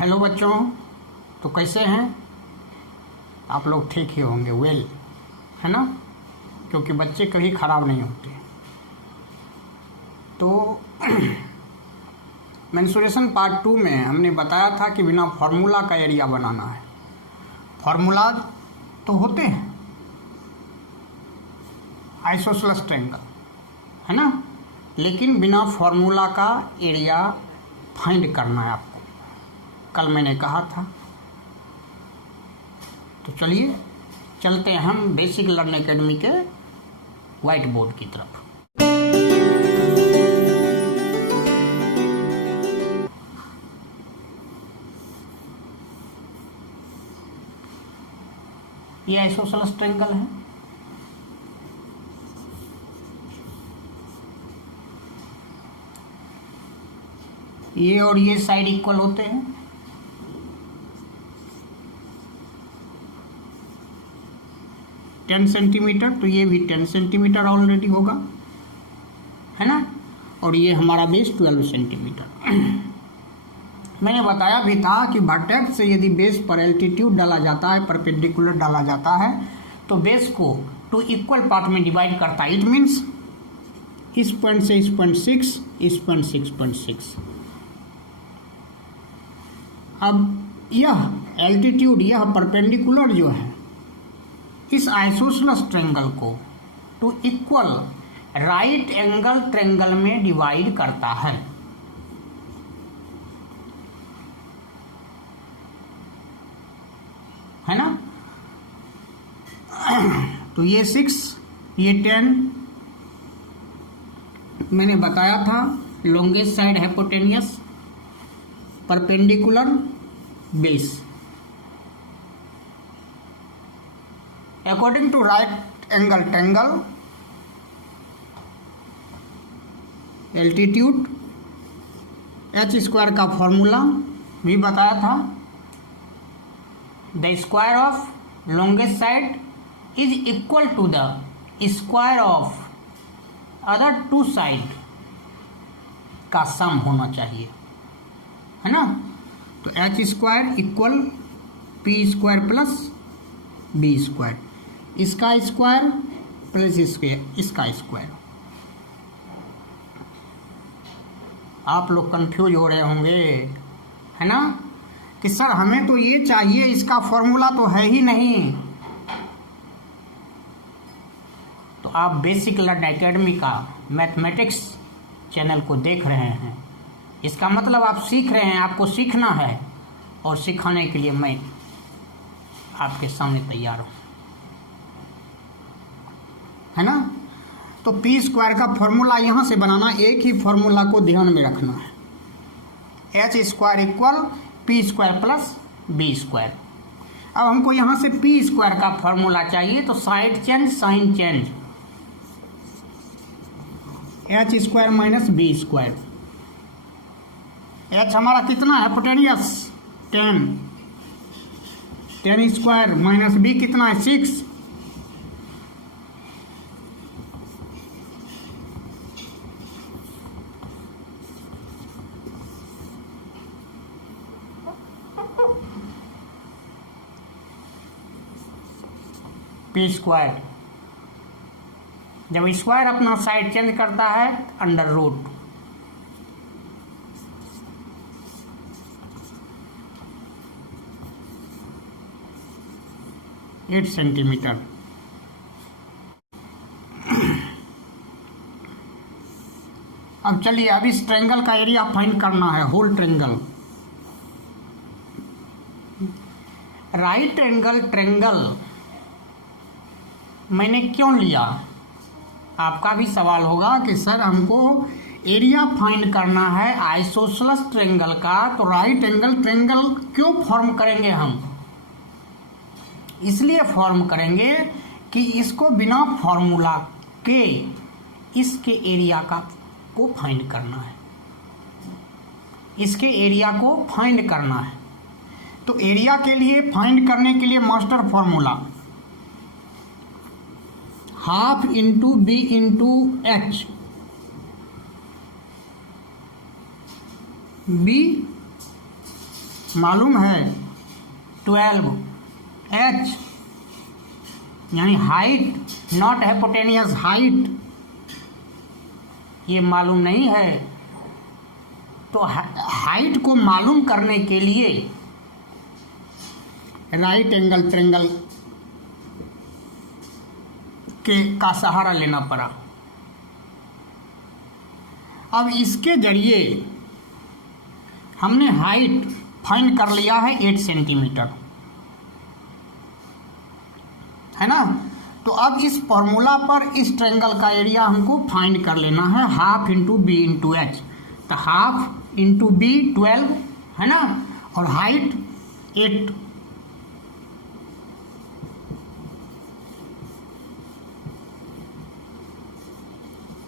Hello बच्चों, तो कैसे हैं आप लोग? ठीक ही होंगे, वेल, है ना? क्योंकि बच्चे कभी ख़राब नहीं होते। तो मेंसुरेशन पार्ट 2 में हमने बताया था कि बिना फार्मूला का एरिया बनाना है। फार्मूला तो होते हैं, आइसोसेलेस ट्रायंगल, है ना? लेकिन बिना फार्मूला का एरिया फाइंड करना है आपको, कल मैंने कहा था। तो चलिए चलते हैं हम बेसिक लर्न एकेडमी के व्हाइट बोर्ड की तरफ। ये आइसोसेलेस ट्रायंगल है। ये और ये साइड इक्वल होते हैं। टेन सेंटीमीटर, तो ये भी 10 सेंटीमीटर ऑलरेडी होगा, है ना? और ये हमारा बेस 12 सेंटीमीटर। मैंने बताया भी था कि वर्टेक्स से यदि बेस पर एल्टीट्यूड डाला जाता है, परपेंडिकुलर डाला जाता है, तो बेस को 2 इक्वल पार्ट में डिवाइड करता है। इट मीन्स इस पॉइंट से इस पॉइंट 6, इस पॉइंट 6.6। अब यह एल्टीट्यूड, यह परपेंडिकुलर जो है, इस आइसोसेलेस ट्रायंगल को 2 इक्वल राइट एंगल ट्रायंगल में डिवाइड करता है। है ना? तो ये 6, ये 10, मैंने बताया था longest side hypotenuse, perpendicular, base. According to right angle triangle, altitude h² का फॉर्मूला भी बताया था। The square of longest side is equal to the square of other 2 side का सम होना चाहिए, है ना? तो h² equal p² plus b², इसका स्क्वायर प्लस इसका स्क्वायर। आप लोग कंफ्यूज हो रहे होंगे, है ना, कि सर हमें तो ये चाहिए, इसका फॉर्मूला तो है ही नहीं। तो आप बेसिक लर्न एकेडमी का मैथमेटिक्स चैनल को देख रहे हैं, इसका मतलब आप सीख रहे हैं, आपको सीखना है, और सिखाने के लिए मैं आपके सामने तैयार हूं, है ना? तो p² का फॉर्मूला यहां से बनाना, एक ही फॉर्मूला को ध्यान में रखना है। h² equal p² plus b²। अब हमको यहां से p² का फॉर्मूला चाहिए, तो side change, sign change, h² minus b²। h हमारा कितना है? हाइपोटेनियस 10, 10² माइनस b कितना है? 6। p², जब स्क्वायर अपना साइड चेंज करता है, अंडर रूट, एट सेंटीमीटर। अब चलिए, अब इस ट्रायंगल का एरिया फाइंड करना है, whole triangle. Right angle triangle मैंने क्यों लिया? आपका भी सवाल होगा कि सर हमको एरिया फाइंड करना है आइसोसेलेस ट्रायंगल का, तो राइट एंगल ट्रायंगल क्यों फॉर्म करेंगे हम? इसलिए फॉर्म करेंगे कि इसको बिना फॉर्मूला के इसके एरिया को फाइंड करना है, इसके एरिया को फाइंड करना है। तो एरिया के लिए, फाइंड करने के लिए master formula half into B into H, B मालूम है 12h, यानी हाइट नॉट हाइपोटेनियस हाइट, ये मालूम नहीं है। तो हाइट को मालूम करने के लिए राइट एंगल ट्रायंगल का सहारा लेना पड़ा। अब इसके जरिए हमने हाइट फाइंड कर लिया है 8 सेंटीमीटर, है ना। तो अब इस फॉर्मूला पर इस ट्रायंगल का एरिया हमको फाइंड कर लेना है, half into B into H. तो हाफ इंटू बी 12, है ना, और हाइट 8।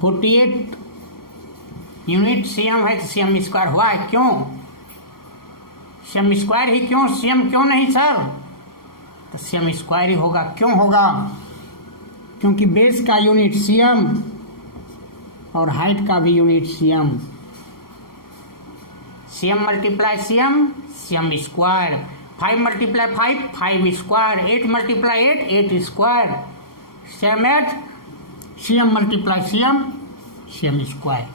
(48 यूनिट सीएम है, सीएम स्क्वायर हुआ है। क्यों सीएम स्क्वायर ही क्यों, सीएम क्यों नहीं सर? तो सीएम स्क्वायर ही होगा। क्यों होगा? क्योंकि बेस का यूनिट सीएम और हाइट का भी unit CM. CM multiply CM, CM square. 5 multiply 5, 5 square. 8 multiply 8, 8 square. Same eight CM multiply CM, CM square.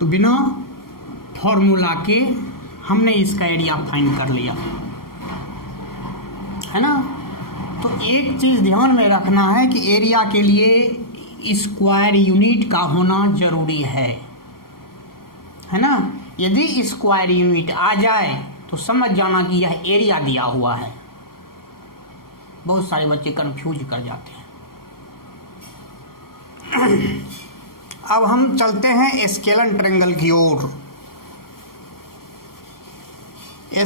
तो बिना फॉर्मूला के हमने इसका एरिया फाइंड कर लिया, है ना। तो एक चीज़ ध्यान में रखना है कि एरिया के लिए स्क्वायर यूनिट का होना जरूरी है ना। यदि स्क्वायर यूनिट आ जाए तो समझ जाना कि यह एरिया दिया हुआ है। बहुत सारे बच्चे कंफ्यूज कर जाते हैं। अब हम चलते हैं स्केलन ट्रायंगल की ओर।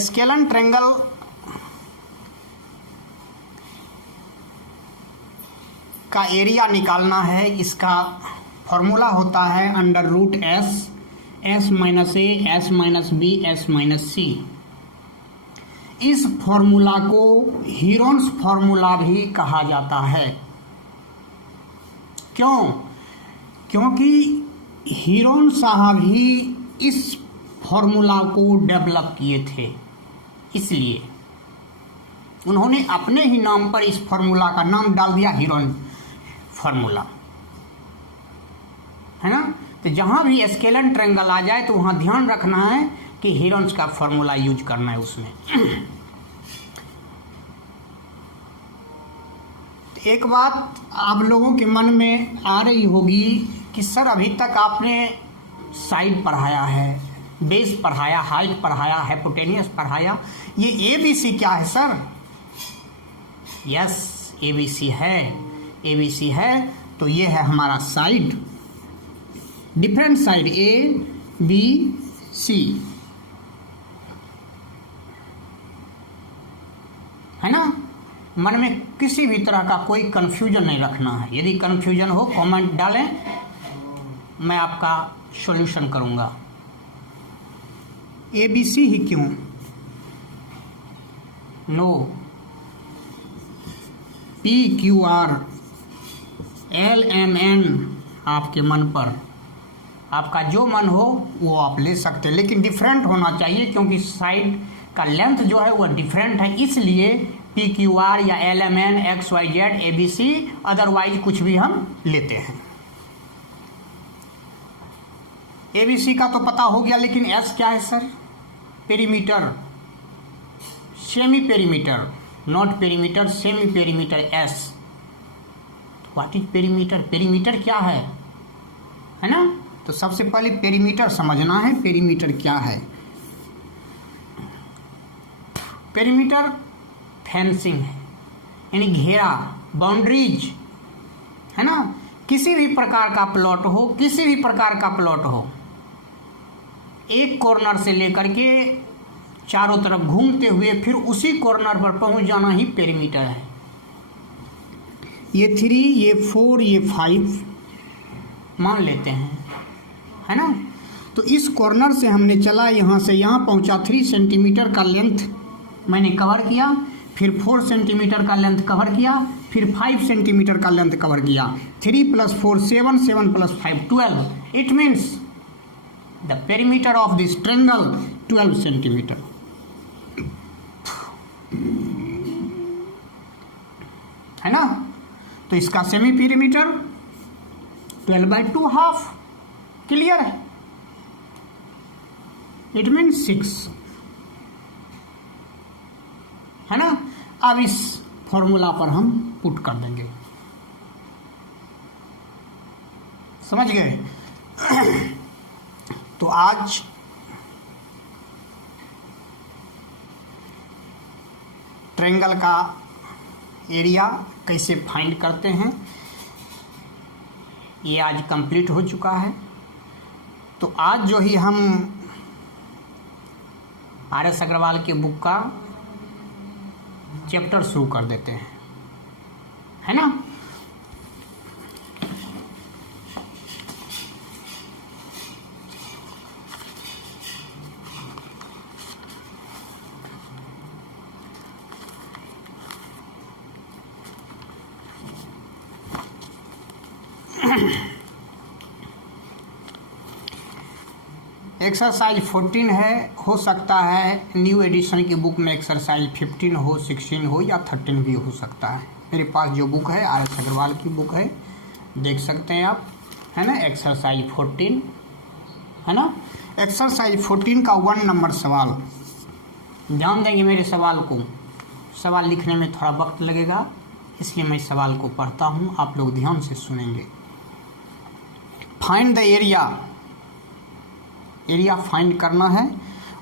स्केलन ट्रायंगल का एरिया निकालना है। इसका फॉर्मूला होता है √S, S minus A, S minus B, S minus C. इस फॉर्मूला को हीरोन्स फॉर्मूला भी कहा जाता है। क्यों? क्योंकि हीरोन साहब ही इस फॉर्मूला को डेवलप किए थे, इसलिए उन्होंने अपने ही नाम पर इस फॉर्मूला का नाम डाल दिया हीरोन फॉर्मूला, है ना। तो जहां भी स्केलन ट्रायंगल आ जाए तो वहां ध्यान रखना है कि हीरोन्स का फॉर्मूला यूज करना है उसमें। एक बात आप लोगों के मन में आ रही होगी कि सर अभी तक आपने साइड पढ़ाया है, बेस पढ़ाया, हाइट पढ़ाया, हाइपोटेनियस पढ़ाया, ये एबीसी क्या है सर? यस, एबीसी है। एबीसी है तो ये है हमारा side, different side A B C, है ना। मन में किसी भी तरह का कोई कंफ्यूजन नहीं रखना है। यदि कंफ्यूजन हो कमेंट डालें, मैं आपका सॉल्यूशन करूंगा। एबीसी ही क्यों? No, P Q R L M N आपके मन पर, आपका जो मन हो वो आप ले सकते हैं, लेकिन डिफरेंट होना चाहिए क्योंकि साइड का लेंथ जो है वो डिफरेंट है, इसलिए पी क्यू आर या L M N X Y Z A B C, otherwise कुछ भी हम लेते हैं। ए बी सी का तो पता हो गया, लेकिन एस क्या है sir? Perimeter, semi perimeter, not perimeter, semi perimeter S. What is perimeter? Perimeter क्या है ना। तो सबसे पहले पेरीमीटर समझना है, पेरीमीटर क्या है। पेरीमीटर फेंसिंग है, यानी घेरा, बाउंड्रीज, है ना। किसी भी प्रकार का प्लॉट हो, किसी भी प्रकार का प्लॉट हो, एक कॉर्नर से लेकर के चारों तरफ घूमते हुए फिर उसी कॉर्नर पर पहुंच जाना ही पेरीमीटर है। ये 3, ये 4, ये 5 मान लेते हैं, है ना। तो इस कॉर्नर से हमने चला यहाँ से यहाँ पहुँचा, 3 सेंटीमीटर का लेंथ मैंने कवर किया, फिर 4 सेंटीमीटर का लेंथ कवर किया, फिर 5 सेंटीमीटर का लेंथ कवर किया। 3 + 4 7, 7 + 5 12। It means the perimeter of this triangle 12 centimetre. है ना? तो इसका सेमी पेरीमीटर 12/2 हाफ। क्लियर है? It means 6। है ना? अब इस फॉर्मूला पर हम पुट कर देंगे। समझ गए? तो आज ट्रायंगल का एरिया कैसे फाइंड करते हैं ये आज कंप्लीट हो चुका है। तो आज जो ही हम RS अग्रवाल के बुक का चैप्टर शुरू कर देते हैं। है ना? एक्सरसाइज 14 है, हो सकता है न्यू एडिशन की बुक में एक्सरसाइज 15 हो, 16 हो या 13 भी हो सकता है। मेरे पास जो बुक है RS अग्रवाल की बुक है, देख सकते हैं आप। है ना? एक्सरसाइज 14 है ना? एक्सरसाइज 14 का 1 नंबर सवाल। ध्यान देंगे मेरे सवाल को। सवाल लिखने में थोड़ा वक्त लगेगा, इसलिए मैं सवाल को पढ़ता हूँ, आप लोग ध्यान से सुनेंगे। फाइंड द एरिया फाइंड करना है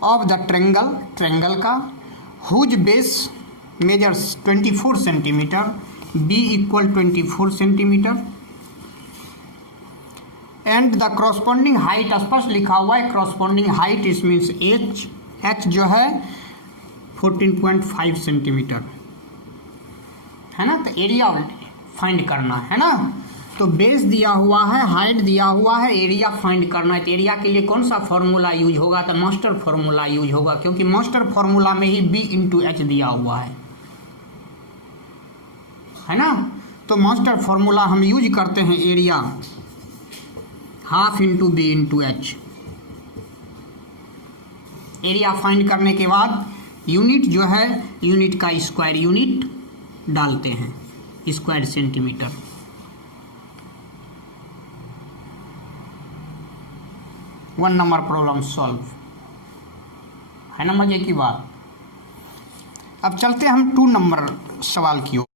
ऑफ द ट्रायंगल का, whose base measures 24 centimetre, B equal 24 centimetre and the corresponding height, स्पष्ट लिखा हुआ है करस्पॉन्डिंग हाइट, इस मीन्स एच जो है 14.5 सेंटीमीटर। है ना? तो एरिया फाइंड करना है ना? तो बेस दिया हुआ है, हाइट दिया हुआ है, एरिया फाइंड करना है। तो एरिया के लिए कौन सा फॉर्मूला यूज होगा? तो मास्टर फॉर्मूला यूज होगा, क्योंकि मास्टर फॉर्मूला में ही B × H दिया हुआ है ना? तो मास्टर फॉर्मूला हम यूज करते हैं area ½ × B × H। Area find करने के बाद यूनिट जो है, यूनिट का स्क्वायर यूनिट डालते हैं, square centimetre. One number problem solve. है ना मजे की बात? अब चलते हम 2 नंबर सवाल की ओर।